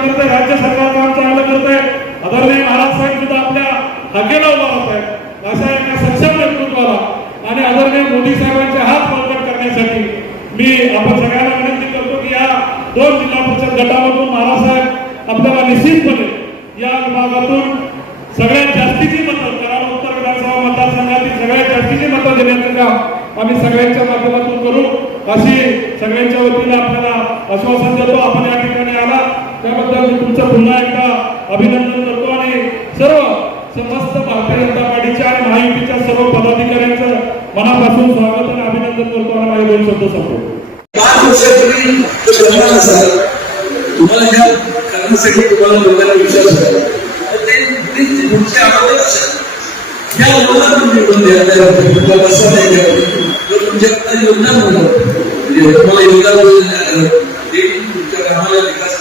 करत आहे राज्य सरकार काम चांगलं करत आहे आदरणीय महाराज साहेब सुद्धा आपल्या हाकेला उभा राहत आहेत अशा एका सक्षम नेतृत्वाला आणि आदरणीय मोदी साहेबांचे हात बळकट करण्यासाठी मी आपण सगळ्यांना विनंती करतो की या दोन जिल्हा परिषद गटामधून महाराजसाहेब आपल्याला निश्चितपणे या विभागातून सगळ्यात जास्तीची मतं कराड उत्तर विधानसभा मतदारसंघातील सगळ्यात जास्तीची मतं देण्याचं काम आम्ही सगळ्यांच्या माध्यमातून करू. अशी सगळ्यांच्या वतीने आपल्याला आश्वासन देतो. आपण या ठिकाणी आला. त्याबद्दल मी तुमचं पुन्हा एकदा अभिनंदन करतो आणि सर्व समस्त भारतीय जनता पार्टीच्या आणि महायुतीच्या सर्व पदाधिकाऱ्यांचं मनापासून स्वागत आणि अभिनंदन करतो आणि माझे दोन शब्द सांगतो तुम्हाला ह्या करण्यासाठी तुम्हाला लोकांना विश्वास ते असेल लोकांना तुम्ही निवडून द्या कसं नाही द्यावं तुमच्याकडे योगदान म्हणजे तुम्हाला योगदान तुमच्या कामाला विकास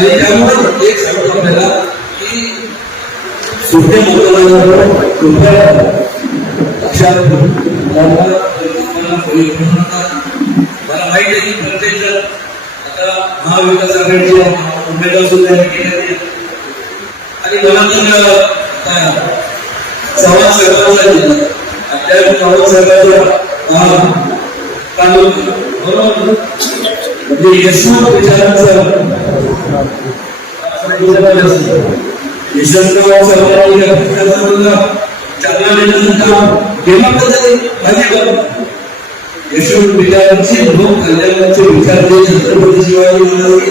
आणि त्यामुळे एक सांगतो आपल्याला की सुट्या मतदानावर कृपया लक्षात मला माहीत आहे की प्रत्येक जण आता महाविकास आघाडीचे उमेदवार सुद्धा आणि मला तर संवाद सरकारचा दिला आपल्या संवाद सरकारचा कानून बरोबर म्हणजे यशवंत विचारांचं भाजी यशवंत विचारांची लोक कल्याणाचे विचार जे छत्रपती शिवाजी महाराजांनी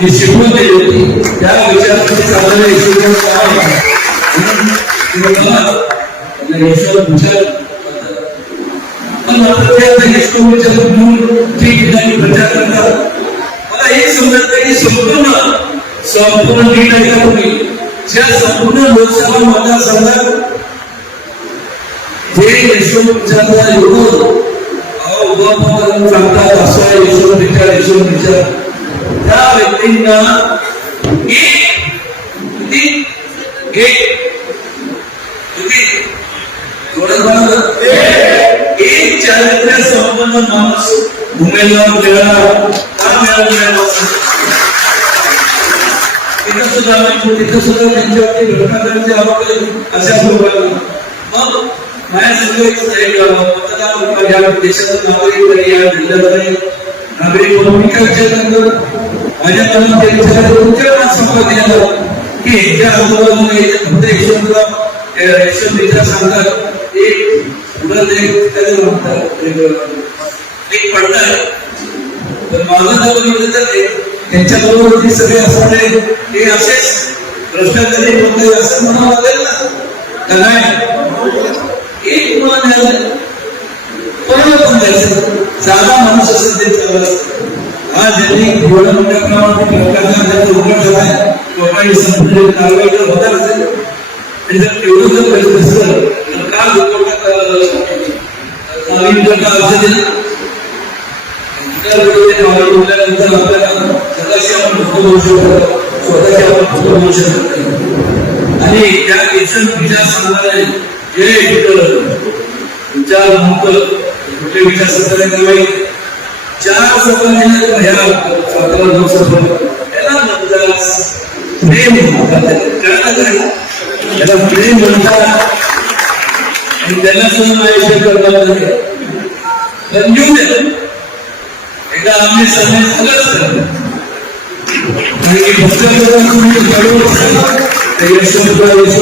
जी शिकवून दिली होती त्या विचारांचे यशवंत यशवंत विचार पण आता ते आता यशवंत विचार संपूर्ण नीट ऐका तुम्ही ज्या संपूर्ण लोकसभा मतदारसंघात ते यशवंत विचारला एवढं सांगतात असं आहे, यशवंत विचार यशवंत विचार त्या व्यक्तींना एक एक. एक चारित्र्य संपन्न माणूस उमेदवार मिळाला. का मिळाला तिथं सुद्धा तिथं सुद्धा त्यांच्यावरती अशा मग माझ्या सगळं एक मतदार लोक या देशाचा नागरिक तरी या जिल्ह्याचा नागरिक म्हणून मी काय विचार करतो माझ्या मनात तुमच्या मनात संपर्क की ह्याच्या फक्त सांगतात एक पुढं एक त्याला म्हणतात एक- पडतात तर माझं जर बघितलं तर त्यांच्याबरोबर जे सगळे असणारे ते असेच भ्रष्टाचारी होते असं म्हणावं लागेल ना का नाही एक मुलं द्यायचं कोणाला पण द्यायचं साधा माणूस असेल ते चांगलं असतं आज यांनी एवढ्या मोठ्या प्रमाणात भ्रष्टाचार ज्याचं उघड झालाय लोकांनी संपूर्ण कारवाई जर होणार असेल आणि जर एवढं जर पाहिजे असेल तर का लोक नवीन जर का अर्ज दिला आपल्याला स्वतःच्या शकत आणि त्या किसन विचार सांगणारे जे विचार मुक्त कुठले विचार सांगणारे चार सभा ह्या सातारा लोकसभा याला मतदार प्रेम म्हणतात. प्रेम म्हणतात. आणि त्यांना सुद्धा आयुष्य करणार नाही. तर येऊ एकदा आम्ही सगळे सगळंच करतो आणि फक्त तुम्ही तर यशवंत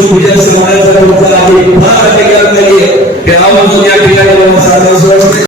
पूजा समाजाचा उत्तर आहे फार अधिकार नाहीये की हा या या